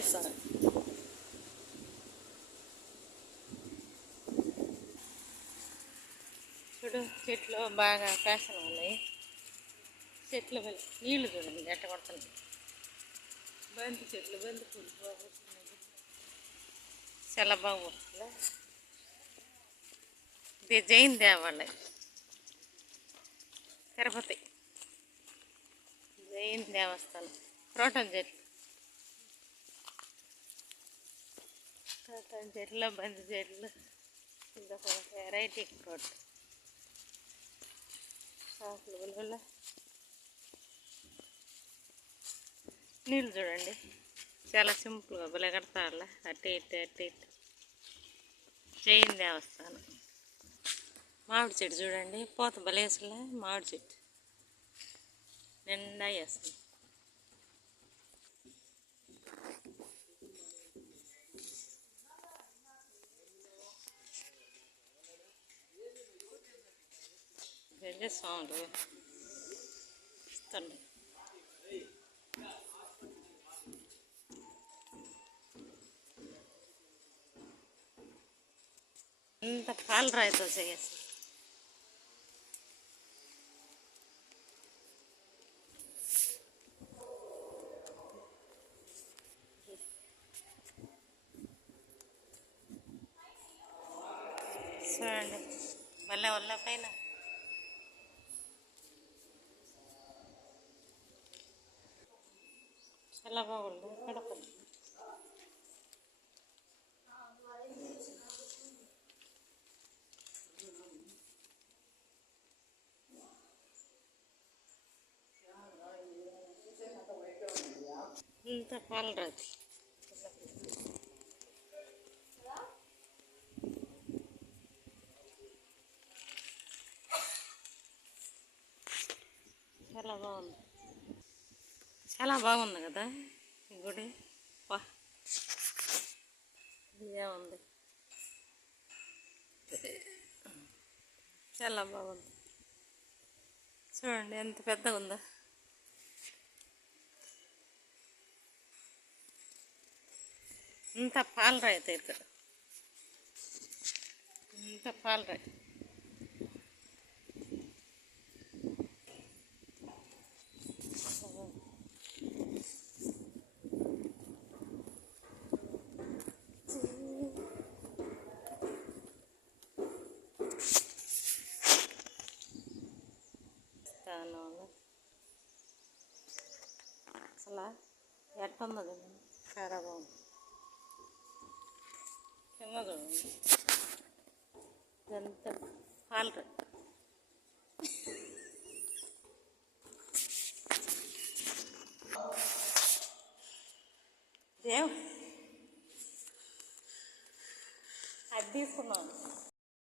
వేస్తారు. చూడు చెట్లు బాగా ఫ్యాషన్ ఉన్నాయి. చెట్ల నీళ్లు చూడండి ఎట్ట కొడుతున్నాయి. బంతి చెట్లు, బంతి పూలు బాగుంటున్నాయి. చాలా బాగుంటుందా. ఇది జైన్ దేవాలయం, తిరుపతి జైన్ దేవస్థానం. క్రోటన్ చెట్లు, క్రోటన్ చెట్లు, బంతి చెట్లు, ఇంకొక వెరైటీ ఫ్రూట్, షాపులు విలువల. నీళ్ళు చూడండి చాలా సింపుల్గా భలే కడతారులే. అటు ఇటు అటు ఇటు. జైన్ దేవస్థానం. మామిడి చెట్టు చూడండి, పూత బలేసులే. మామిడి చెట్టు నిండా వేస్తుంది. స్వాములు ఇస్తాండి. ఇంత పాలరాయితో చేసి చూడండి భలే వల్ల పైన చాలా బాగుంది. కడప ఇంత పాలరాతి. చాలా బాగుంది, చాలా బాగుంది కదా ఈ గుడి. వా ఉంది, చాలా బాగుంది. చూడండి ఎంత పెద్దగా ఉందో. ఇంత పాలరాయి అయితే, ఇంత పాలరాయి. అసలు ఎట్టుంది చాలా బాగుంది. కింద చూడండి ఎంత పాలరాయి. దేవ్ అది తీసుకున్నాను.